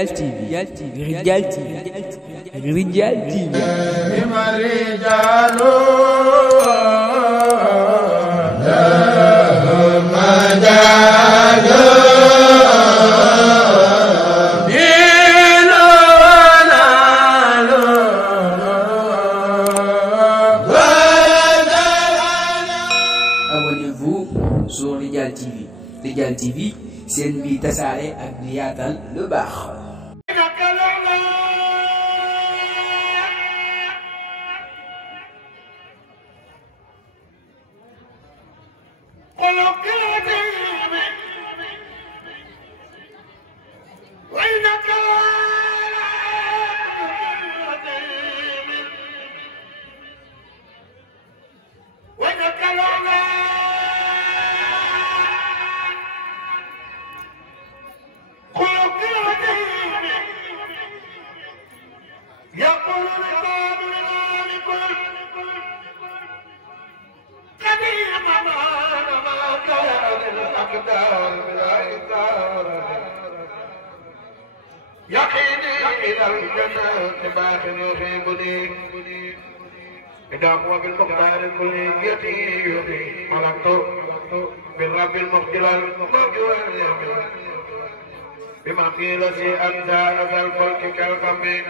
رجال تي رجال تي Abonnez-vous sur Ridial TV. Ridial TV, c'est une vie tasaare ak di yaatal lu baax. يقيني إلى الجنة باطن يخيبني إذا هو بالمختار الكليتي يحيي ملكت بالرب المختار المجوى اليمين بما قيل في أمثال ذا الفلك كالقمين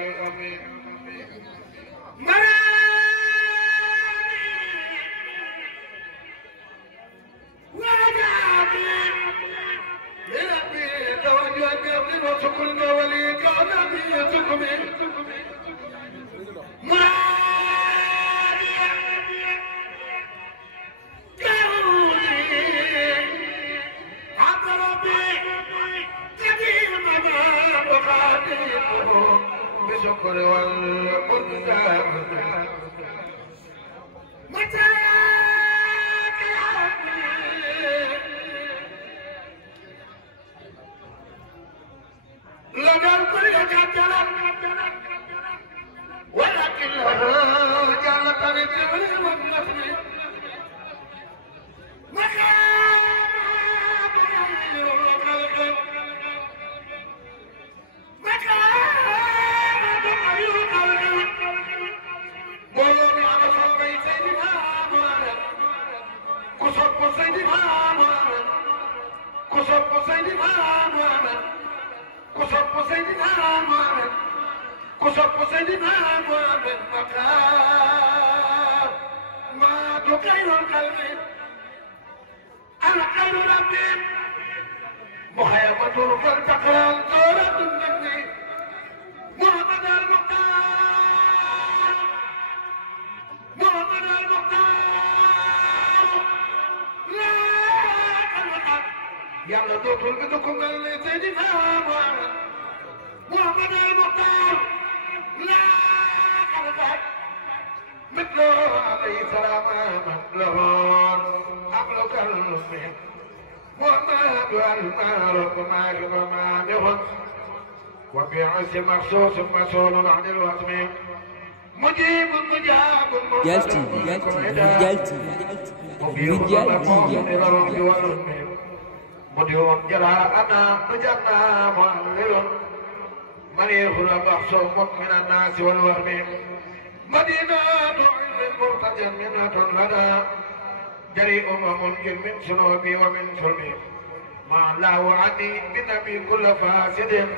وسكلنا وليك نبيتكم مراديا كوني عبد ربي قديم ما بقاتله بشكر والقدام متى لقد كل جدلا ولكن جلت الجبل والنفل كسب سيدنا محمد مقام ما تقيل القلب أنا خير ربي مخيمة فالتقرى دورة النبي محمد المختار محمد المختار لا تنقل يلا دوتوا بدكم سيدنا محمد المختار لا أبدا مثله عليه السلام مثله أملك المسلم محمد المعروف ما يغن وبعز مخصوص مسؤول عن الوصم مجيب مجاب رجال تي مديون جراءنا مجرنا معلل منيخ لبخصوم من الناس والوهم مدينة علم مرتجى منة لنا جريء ومنجل من سنوبي ومن سلمي ما الله عني بنبي كل فاسد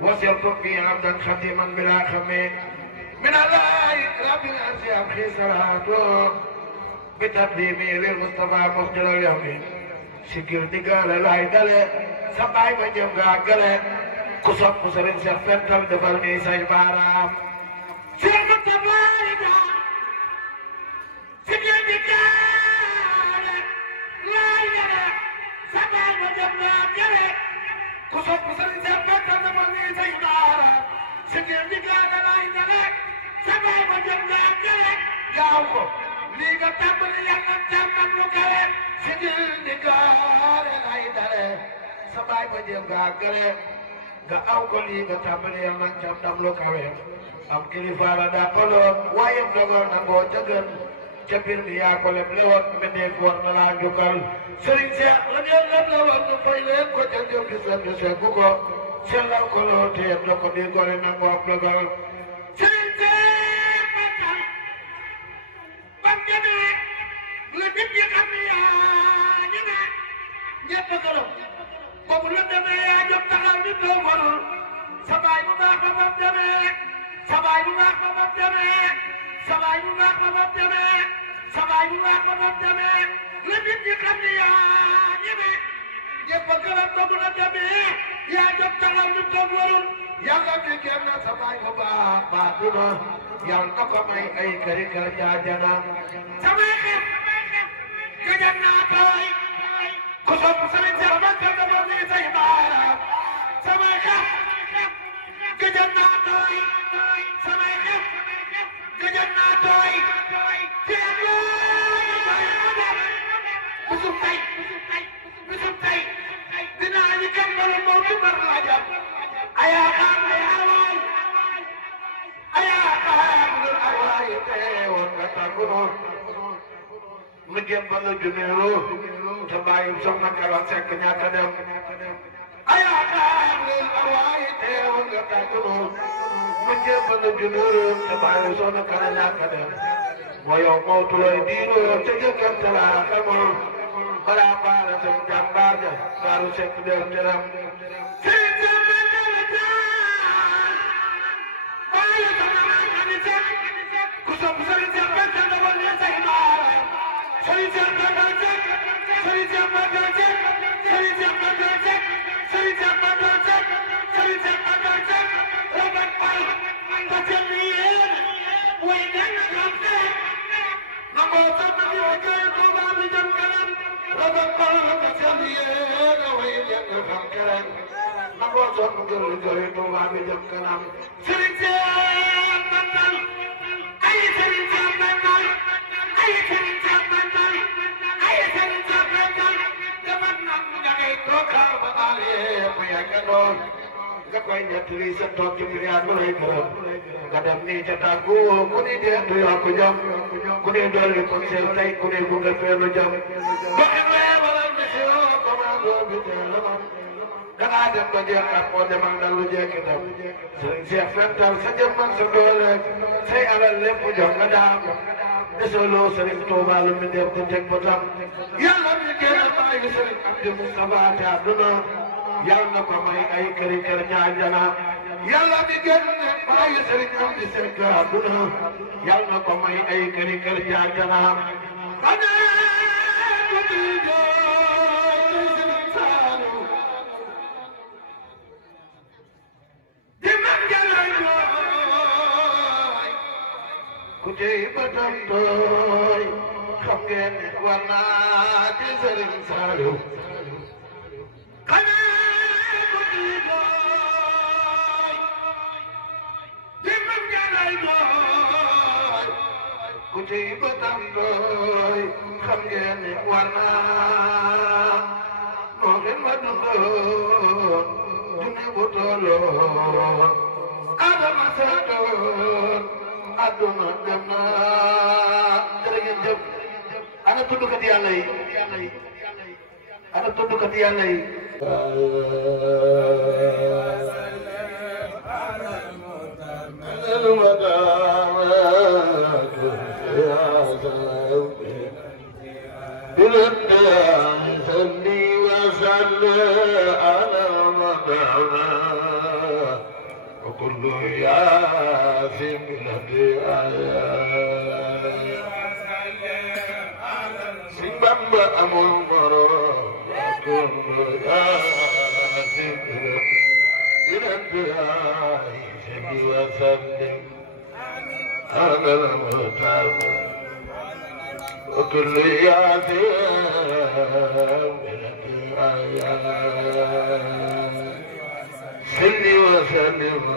وسرت في عبدا خديما بلا خمين من الله رب الأسياب في صلاته بتقديمي للمصطفى مخجل اليوم شكر دقال لا يدلي سبعي من جمع قلي كسب مسرين سيرفن تل دبرني سيبارام سيرفن تباردا سيكين بكارا لا يدرى سبعي من جمع قلي كسب مسرين سيرفن تل دبرني سيبارام سيكين بكارا لا يدرى سبعي من جمع قلي جاوكو ليغا تابلي يمن جمم لكالي سيكين بكارا لا يدرى سبعي من جمع قلي nga aw ko lii nga tàmbali yal nañ ca ndam lu kawe am kilifa la dàqaloon waaye dogal na ngoo ca gën ca biir mi yaa ko leb lewoon mbindeef war na laa njukkal Serigne Cheikh la ngeen leb la war na fay leen ko ca jëf di seen di seggu ko sellal ko loo teeb na ko di gore na ngoog dogal sëriñ see matal bam demee la nit ñi xam ne yaa ñu ne ñëpp gërëm boobu la demee yaa jóg taxaw ni doo warul sa baay bu baax ba bam demee sa baay bu baax ba bam demee sa baay bu baax ba bam demee sa baay bu baax ba bam demee la nit ñi xam ne yaa ñu ne ñëpp gërëm boobu la demee yaa jóg taxaw ni doo warul yàlla mi kenn sa baay bu baax baax dina yàlla na ko may ay këri kër jaajana samay xeet gëjën naa tooy ku sopp sëriñ Seex Mbàkke dafa ni say baaraam samay xeet gëjën naa tooy samay xeet gëjën naa tooy teen yooyu bisum tey dinaa ñu kàmbal moo ki bar laajam ayaa xaam ayaa waay ayaa xaam lu awaay teewoon nga tàggoon mu jëm ba nga jumeeloo te bàyyi soxna Kala Seck ñàkk a dem ayaa xaam lu awaay teewoon nga tàggoon mu jëm ba nga jumeeloo te bàyyi soxna Kala ñàkk a dem moo yow moo tulooy diinoo te jëkkante laa xamoon balaa baara sam jàmbaar ja Kaaru Seck dem jëram nga koy ñettali sa toog ci milliard bu lay gërëm nga dem nii ca tàggu ku ni dee du yokk jom ku ni dolli ko seen tey ku ni gunge feelu jom doxi mee balal mission commando bi teel a man dangaa dem ba jeexat moo demal dal lu jekki dem sëriñ Seex fental sa jëmmal sa doole say alal lépp jox nga daam desoloo sëriñ Tuuba lu mi def di teg bëtam yàlla mi génn bàyyi sëriñ Amdi Mustafa te àdduna yàlla na ko may ay këri kër ñaajana yàlla mi génn bàyyi sëriñ Amdi Seck àdduna yàlla na ko may ay këri kër ñaajana ku tey bëtam tooy xam ngeen ne war naa ci sëriñ Saliou xanaa ku tey tooy jëmmam jalay tooy ku tey bëtam tooy xam ngeen ne war naa moo gën ma dundoon junne bu tolloon Adama seetoon aduna dem na jërë ngeen jëf ana tuddkat yàlla yi ana tuddkat yàlla yi كل ياسم سبب أمر كل ياسم إلى الدعاء سبي وسلم على المتابع وكل ياسم إلى الدعاء سلي وسلم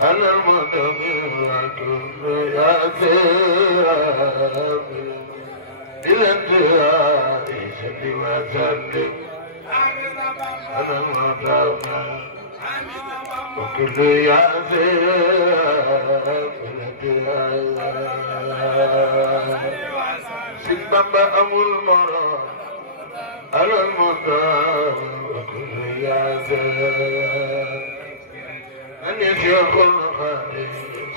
على المتابع كل ياسم إلى الدعاء سلي وسلم على المتابع وكل ياسم إلى الدعاء سبب أمر المرأة على المتابع وكل يا زين أن شيخ الخديم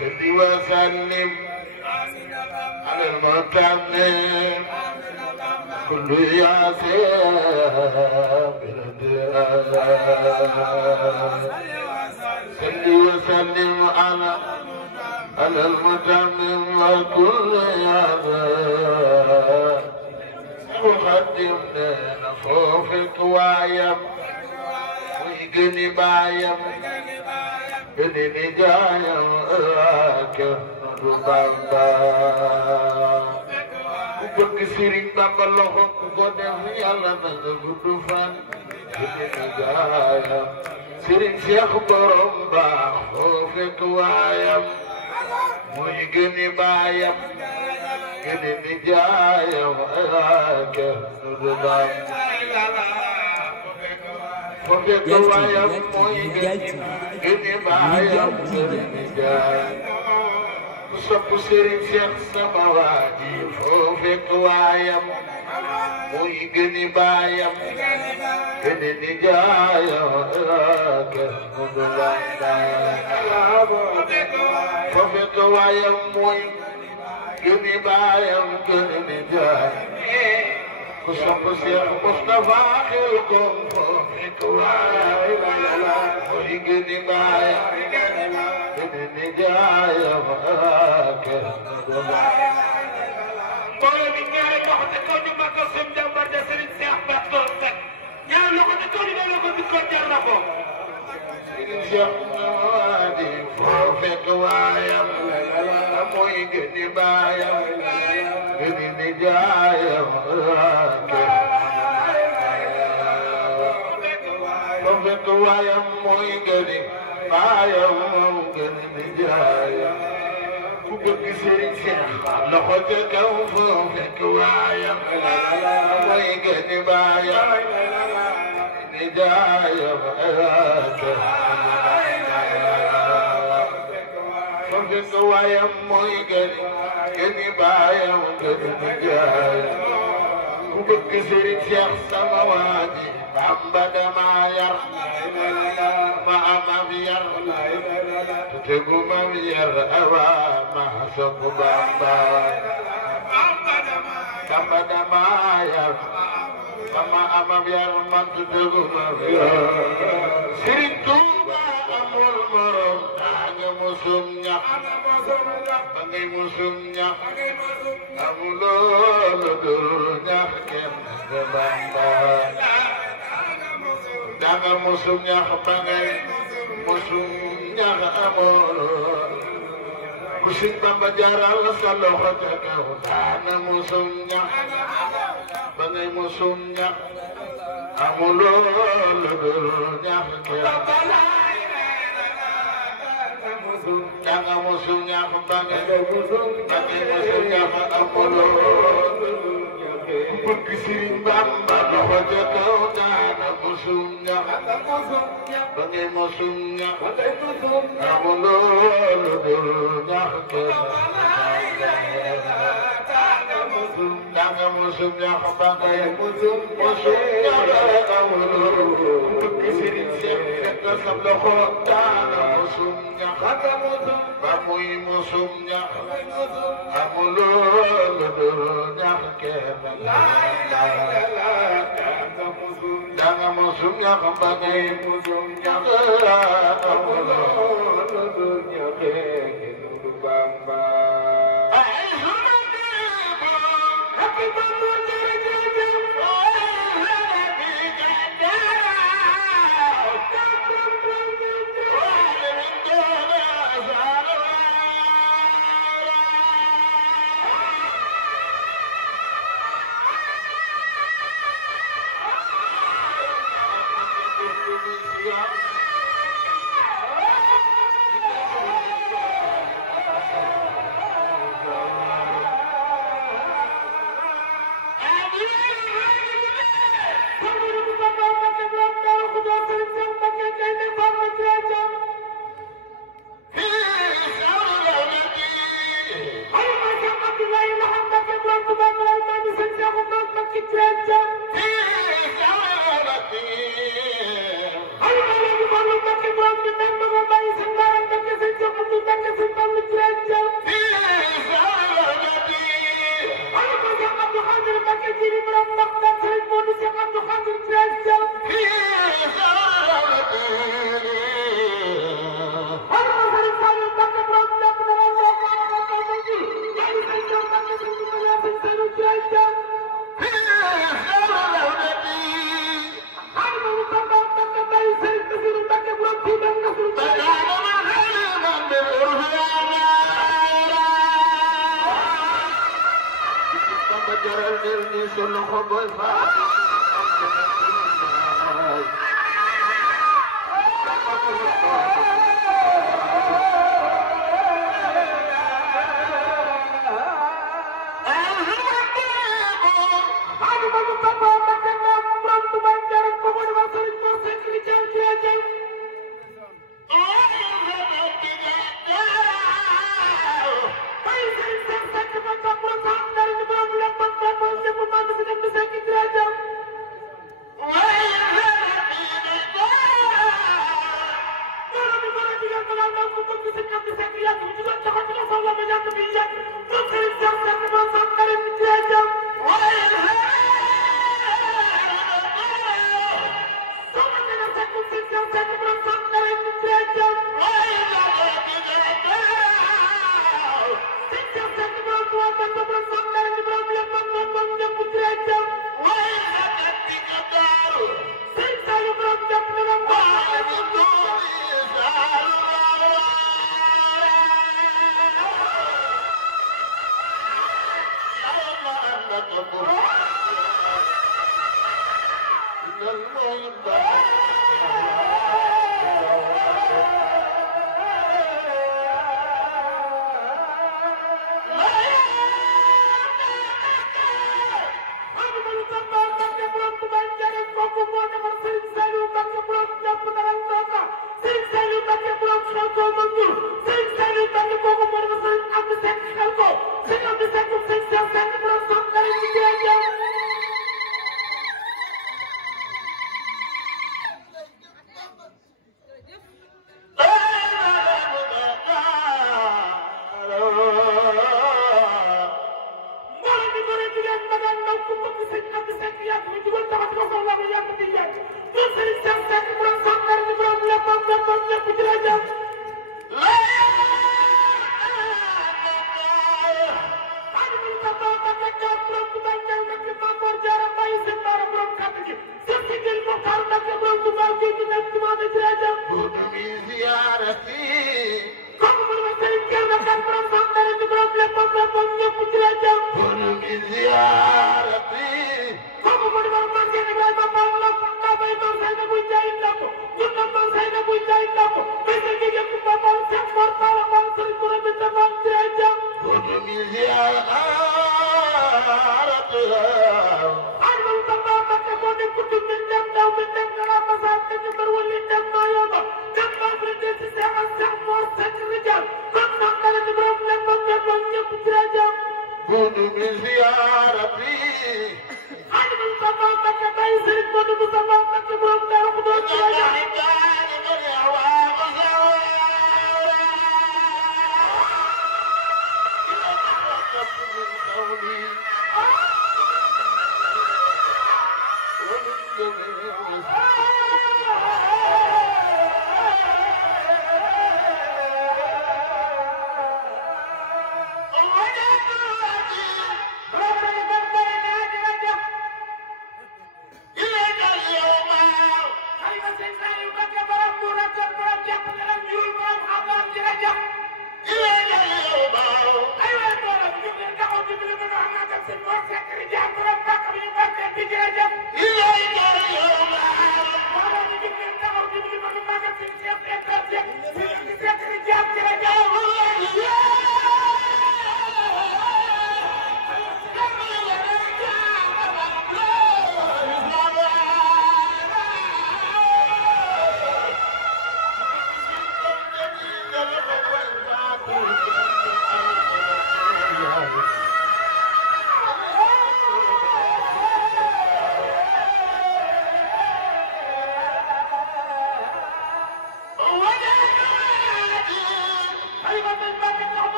سدي وسلم على المتمم كل يا زين سدي وسلم على المتمم وكل يا زين وخدمنا نصوفك وايم ويقني بايم قني نجايم راكب نربابا وبك سيرين بابا لخوك قدم يالا نزل فان قني نجايم سيرين شيخ برمبا خوفك وايم ويقني بايم قني نجايم راكب نربابا فبك وايم ويقني بايم صب سيرين شيخ سماواتي فوفك وايم ويقني بايم قني نجايم راكب نربابا فبك وايم ويقني بايم قني نجايم وصب الشيخ مصطفى خلكم فوقك ويقني بايم قني نجايم راكب mbooloo mi ñaari loxo te kaw ñu makka sum jàmbar de Serigne Cheikh Bakto Seck ñaari loxo te kaw ñu ne la ko di ko jar na ko Serigne Cheikh Mawadi foofu waayam mooy gëni baayam gëni nijaayam raakeb foofu waayam mooy gëni baayam gëni nijaayam ku bëgg Serigne Cheikh loxo ca kaw foofu waayam mooy gëni baayam nijaayam raakeb foofu waayam mooy gëni baayam gëni nijaayam ku bëgg Serigne Cheikh sama waaji Bamba dama yar ma amam yar tegu mam yar awa ma sopp Bamba Bamba dama yar sama amam yar man tegu mam yar Serigne Touba amul morom nga musum ñax ba ngay musum ñax amuloo lu dul ñax kenn nga Bamba danga musum ñax ba ngay musum ñax amuloo ku si Bamba jaral sa loxo ca kaw danga musum ñax ba ngay musum ñax amuloo lu dul ñax kenn danga musum ñax ba ngay musum ñax amuloo bëgg Serigne Bamba loxo ca kaw danga musum ñax ba ngay musum ñax amuloo lu dul ñax kenn danga musum ñax ba ngay musum ñax amuloo bëgg Serigne Cheikh fekk sa loxo danga musum ñax ba muy musum ñax amuloo lu dul ñax kenn danga musum ñax ba ngay musum ñax amuloo lu dul ñax kenn Bamba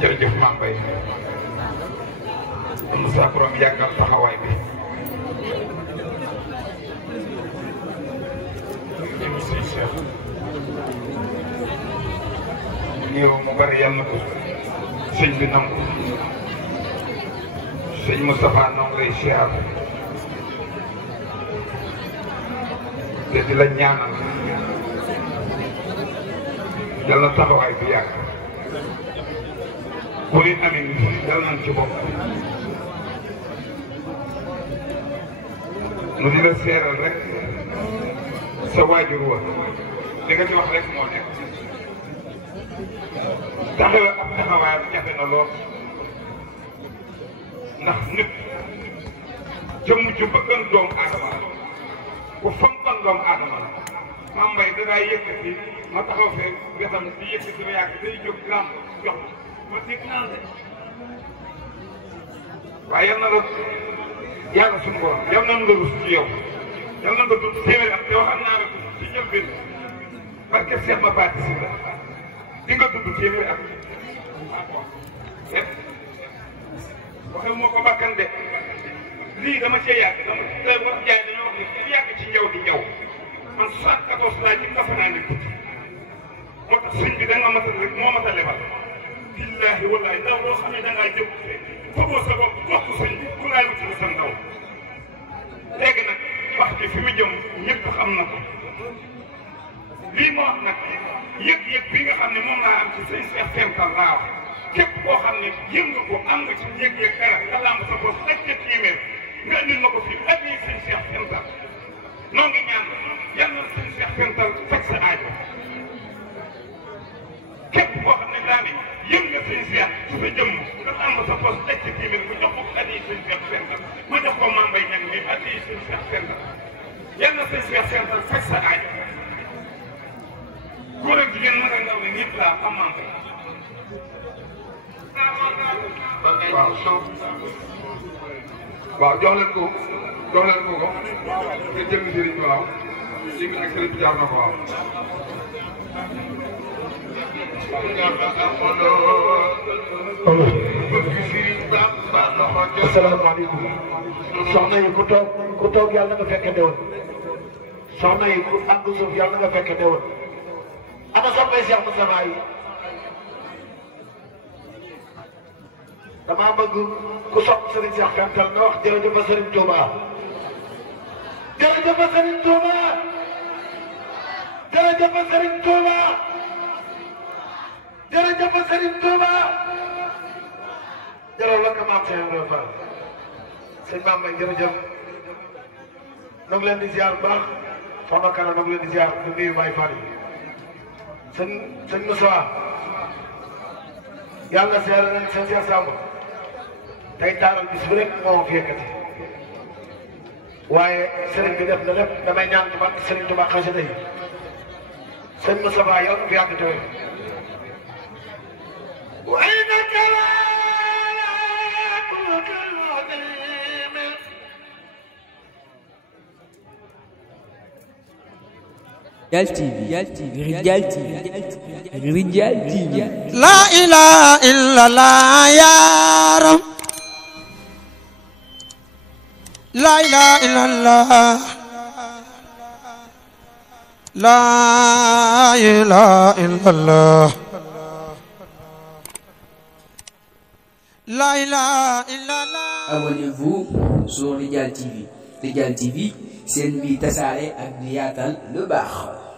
jërëjëf Mame Mbaye Moussa Borom yàggal taxawaay bi jëm si Cheikh ñëw mu bari yàlla na ko sëñ bi nangu sëñ Moustapha noo ngi lay siyaar te di la ñaanal yàlla na taxawaay bi yàgg bu leen amin yàlla nañ ci bopp nu di la seeral rek sa waajur wa li nga ci wax rek moo nekk taxaw ab taxawaayam jafe na lool ndax nit jëmm ju bëggan doomu aadama la ku fonkan doomu aadama la Mame Mbaye dangaa yëkkati ma taxaw fee wetam di yëkkati ba yàgg day jóg lamb jox ma dégg naan de waaye yal na la yàlla suñu borom yal na la rus ci yow yal na nga dund téeméer ak te waxam naa la ci njëlbéen parce que seet ma baati si la di nga dund téeméer ak waxee moo ko bakkan de lii dama cee yàgg dama tey wax jaay dañoo wax ne ku yàgg ci njaw di njaw man 74 laa ci nga fanaan moo tax sëñ bi da nga matal rek moo matal lebal billaahi wallaahi ndaw loo xam ne da ngaa jóg foboo sa bopp topp sëñ bi ku laay wuti sa ndaw léegi nag wax ji fi mu jëm ñëpp xam na ko lii moo wax nag yëg-yëg bi nga xam ne moom laa am ci sëñ Cheikh Fental laa wax képp koo xam ne yëngu ko am nga ci yëg-yëg dara nga lamb sa bopp rek ca téeméer nga indil ma ko fii ak yi sëñ Cheikh Fental noo ngi ñaan yal na sëñ Cheikh Fental faj sa aajo képp koo xam ne daa ne yëng nga sëñ Cheikh su sa jëmm nga lamb sa bopp rek ca téeméer nga jox ko ak yi sëñ Cheikh Fental ma jox ko Mame Mbaye ñag nii ak yi sëñ Cheikh Fental yal na sëñ Cheikh Fental faj sa aajo góor ak jigéen nag ndaw ne ñëpp laa am Mame Mbaye waaw jox leen ko ko nga jël sëriñ bi waaw li mu ak sëriñ bi jaar na ko waaw asalaamaaleykum soxna yi ku toog yàlla nga fekke dewoon soxna yi ku àgg suuf yàlla nga fekke dewoon ana soppay Cheikh Moustapha yi damaa bëgg ku sopp Serigne Cheikh Fental na wax jërëjëf Serigne Touba jërëjëf Serigne Touba jërëjëf Serigne Touba jërëjëf Serigne Touba jërëjëf la ko maam Cheikh Ibrahima Fall sëñ Mame Mbaye jërëjëf ñoo ngi leen di ziar bu baax soxna Kana ñoo ngi leen di ziar di nuyu Baye Fall yi sëñ Moussa yàlla seere nañ sëñ Cheikh Samb tey taaral bis bi rek moo fi yëkkati waaye sëriñ bi def na lépp damay ñaan ci barke Sëriñ Tuubaa xasida yi sëñ Moussa Ba yàlla na fi yàgg te wér Rijal TV La ilaha illallah ya Rab La ilaha illallah La ilaha illallah La ilaha illallah. Abonnez-vous sur Rijal TV. Rijal TV, c'est une vie tasaare ak di yaatal lu baax.